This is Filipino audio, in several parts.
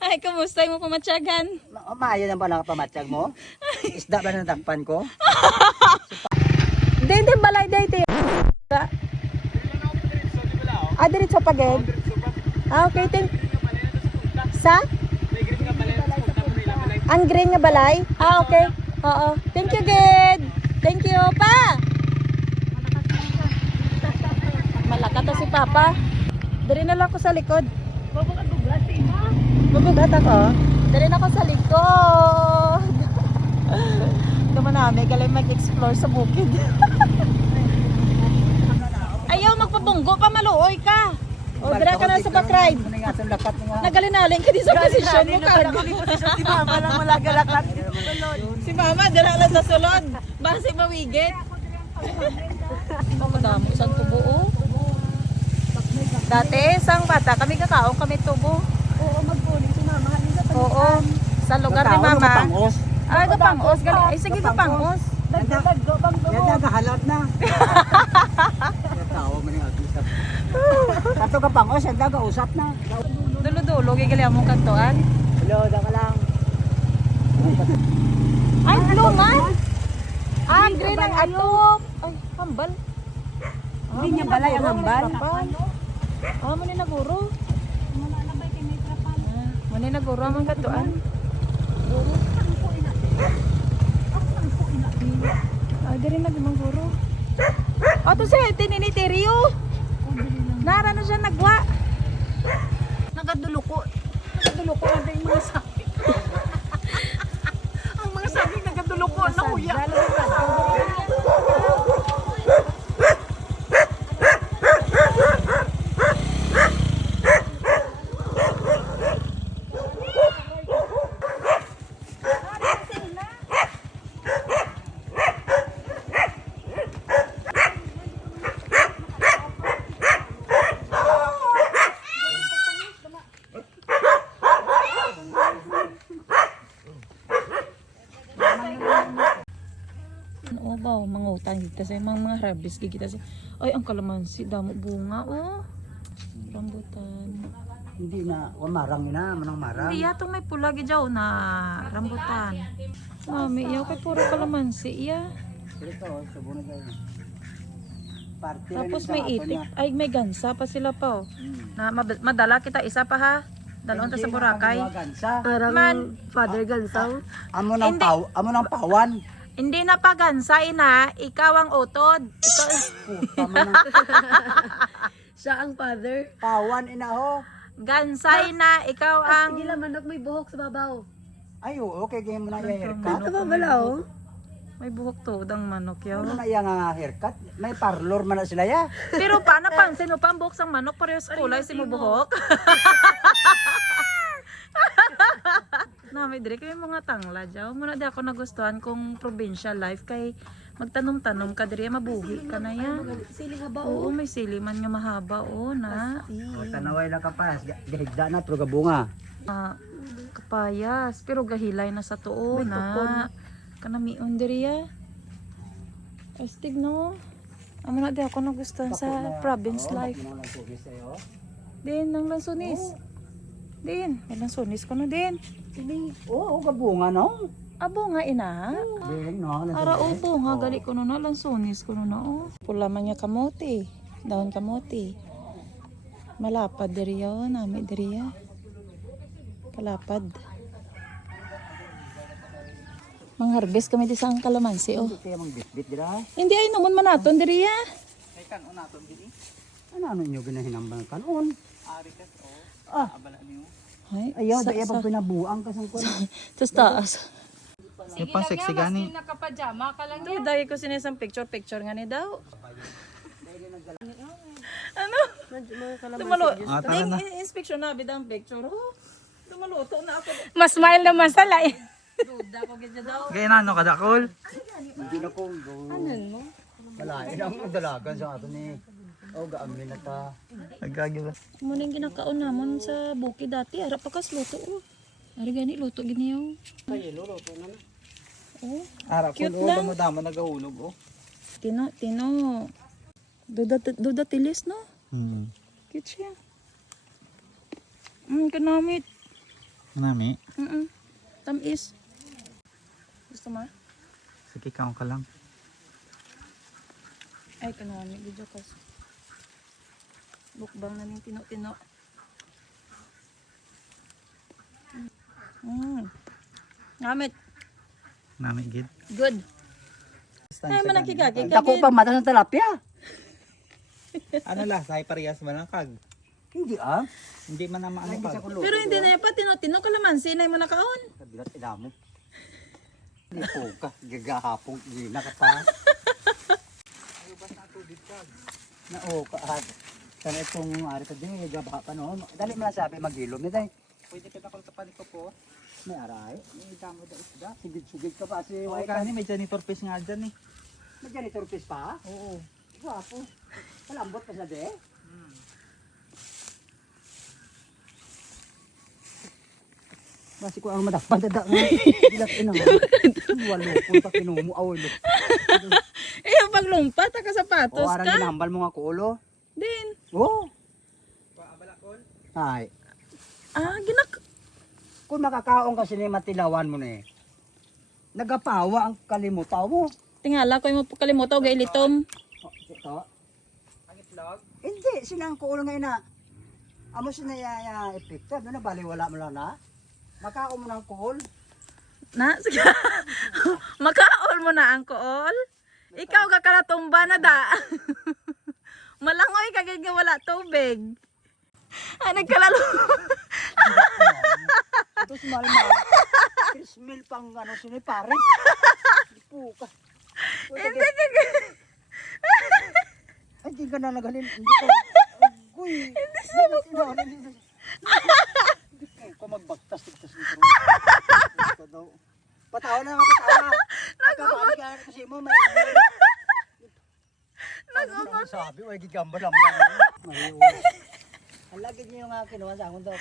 Ay, kumusta mo pamatyagan? Maayo na ba nakapamatsyag mo? Isda ba natakpan ko? Hindi, balay dito. Diretso pa ged. Okay, thank. Sa? Ang green nga balay? Okay. Oo. Thank you, ged. Thank you, pa. Malakas to si Papa. Dari na lang ako sa likod. Mabugat ako. Dari na ako sa likod. Tama namin, galing mag-explore sa bukid. Ayaw magpabunggo pa, maluoy ka. O, dira ka na sa backride. Nagalinaling ka di sa posisyon mo ka. Si Mama lang malagalakat. Si Mama, dira lang sa sulod. Basi mawigit. Madamo, isang tubo, oh. Dati, isang bata, kami kakaong, kami tubo. Oo, magpunin si Mama. Oo, sa lugar ni Mama. Kapangos. Ah, kapangos. Ay, sige, kapangos. Dagdag-dagdo bang Yan na, kahalat na. Tao man yung agusap. Kato kapangos, yan na, kausap na. Dulo-dulo, gigali among kantoan. Hello, ka lang. Ay, blue man. Ah, green ang atok. Ay, hambal. Hindi niya balay ang hambal. Ah, muna na guro. Muna na guro among kantoan. Ah, diri na gimong guro. Oh, to siya, tininitirio. Nara na siya nagwa. Nagaduluko. Nagaduluko na din yung mga sabi. Ang mga sabi nagaduluko na kuya. Oo ba, mangutang kita sa mga harvest kita sa. Ay, ang kalamansi, damo bunga, oh. Rambutan. Hindi na, marang ina, manang marang. Hindi yatong may pula gidyaw na rambutan. Mami, yaw kay puro kalamansi, iya. Ito, sabunod tayo. Party Tapos may itik, ay may gansa pa sila pa, oh. Na madala kita isa pa ha. Dalawang ta sa Boracay. Man, Father Gansaw. Amo ng Hindi. amo ng pawan. Hindi na pa gansa ina, ikaw ang utod. Ikaw, Puta man ng Siya ang father. pawan ina ho. gansa ina, ikaw ang Hindi lang manok may buhok sa babaw. Ay, okay, ganyan mo na yung haircut. Ito ba balaw? may buhok to, dang manok yaw. Ano na yung haircut? May parlor man na sila ya. Pero pa napansin mo pa ang buhok sang manok parehas kulay si mo buhok. Nami dire kay mga tangla jaw. Muna di ako nagustuhan kung provincial life kay magtanom-tanom ka dire mabuhi ka na ya. Siling haba Oo, may siliman nga mahaba oh na. O, tanaway lang kapas. Gahigda na, pero gabunga. Ah, kapayas pero gahilay na sa tuo na. Kanamion diri ya. Astig no. Amo na di ako nagustuhan sa province life. Din nang lansonis. Din, may lansonis ko na din. Oo, gabunga no. Abo nga ina. Din no. Ara upo nga gali ko na lansonis ko na oh. Pula man nga kamote. Dahon kamote. Malapad diri yo, nami diri ya. Kalapad. Mangharvest kami di sa ang kalamansi oh. Hindi kaya mang bitbit dira. Hindi ay naman manaton diri ya. Kay kanon naton dili. Ano nyo ginahinambang kanon? Ari kas oh. Abala niyo. Ay, Ayaw, dahil pag pinabuang kasang ko. Tapos taas. Yung pang sexy gani. Nakapajama ka lang. Hindi, dahil ko sinisang picture nga ni daw. Ano? Tumalo. Ah, tara na. Inspection na, bidang picture. Oh, tumaluto na ako. Mas smile naman sa lai. Duda ko ganyan daw. Gaya na, no, kadakol. Hindi na kong go. Ano? Malain ang dalagan sa ato ni. Oh, gaamin na ta. Nagkagila. Muna yung ginakaon naman sa bukid dati. Harap pa kas luto. Oh. Ari gani, luto gini yung. Ay, luto na na. Oh, Harap Cute ko, lang. damo-damo nagahulog, oh. tino. Duda tilis, no? Hmm. Cute siya. Kanamit. Nami. Tamis. Gusto mo? Sige, kaon ka lang. Ay, kanami. Video ko. Bukbang na ning tino-tino. Ngamit. Nami, gid. Good. Ay, manakigagig. Dako pa mata ng talapia. Ano lasa? Ay parehas malangkag. Hindi ah. Hindi man na maano pag. Pero hindi na pa tino-tino kalamansi na mo nakaon. Kabilat ina mo. Hindi po ka. Gagahapong gina ka pa. Na o ka. Sana itong ari ka din. Gabaha pa no. Dali mo na sabi mag-ilom. Day. Pwede kita kung kapalit ko po. May aray. May damo da isda. Sigid-sugid ka pa. Si Oo, White. kani may janitor piece nga dyan eh. May janitor piece pa. Oo. Gwapo. Malambot pa siya de. Basi ko ang madakpan dada nga. Bilat ina nga. Walo ko pa kinumo awol. Eh, paglumpat ka sapatos O arang ka. ginambal mo nga kulo. Din. Oo. Ay. Ginak. Kung makakaon ka ni matilawan mo na eh. Nagapawa ang kalimutaw mo. Tingala ko mo kalimutan ga ilitom. Ito. Ang itlog? Hindi, sinang kulo nga ina. Amo sinaya epekto, ano na baliwala mo lang na. Makaon mo ng kuol. Na, sige. Makaol mo na ang kool. Ikaw ka kalatumba na da. Malangoy ka gid nga wala tubig. Nagkalalo. Ito si Malma. Krismil pang ano sini Paris. Puka. Hindi ka. Ay, di ka na nagalin. Hindi ko. Uy. Hindi sa Hindi ko magbagtas-tigtas nito. Patawa na nga, patawa. Nagkabalik ka kasi mo may... Nag-ungot. Sabi, ay gigamba-lamba. Ang lagi niyo nga kinuha sa akong daw.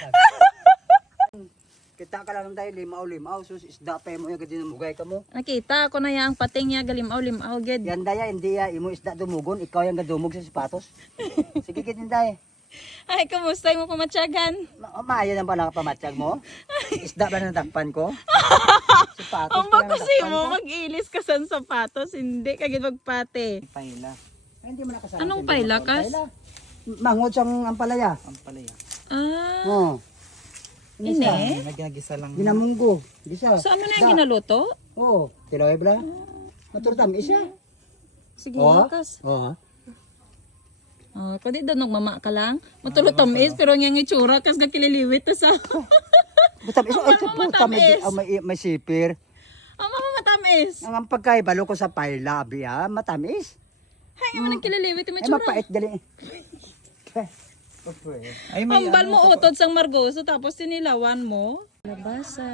Kita ka lang tayo, limaw-limaw. Sus, isda pa mo yung gadin mugay ka mo. Nakita ko na yang pating niya galimaw-limaw gid. Yan daya, hindi ya. Imo isda dumugon. Ikaw yung gadumog sa sapatos. Sige, gadin daya. Ay, kamusta mo pamatyagan? Maayo na ba nakapamatsyag mo? Isda ba natakpan ko? Sapatos Ang pa kasi natakpan mo ko? mag-ilis ka sa sapatos, hindi ka gid magpate. Paila. Ay, hindi mo nakasama. Anong Hindi paila, mo Kas? paila. Mangod siyang ampalaya. Ang palaya. Oo. Ine? Nagigisa lang. Ginamunggo. Gisa. So ano na yung ginaluto? Oo. Tilaway bla. Matultam isya. Sige, Oo. Kas. Oo. Pwede daw nagmama ka lang. Matulot tamis, pero nga nga itsura, kas nakililiwit ta sa... Butam isa. Ay, sa puta. matamis. May sipir. Mama matamis. Ang pagkaibalo ko sa paila, biya, matamis. Hay, nga man nakililiwit yung Ay, itsura. mapait gali. Ay, may Ambal mo utod sang margoso, tapos sinilawan mo. Labasa.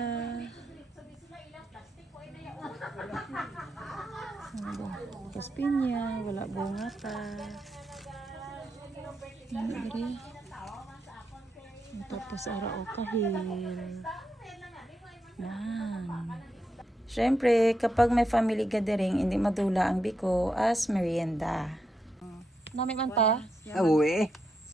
Kaspinya, wala bunga pa. Tapos ara o kahil. Yan. Siyempre, kapag may family gathering, hindi madula ang biko as merienda. Nami man pa? Uwi.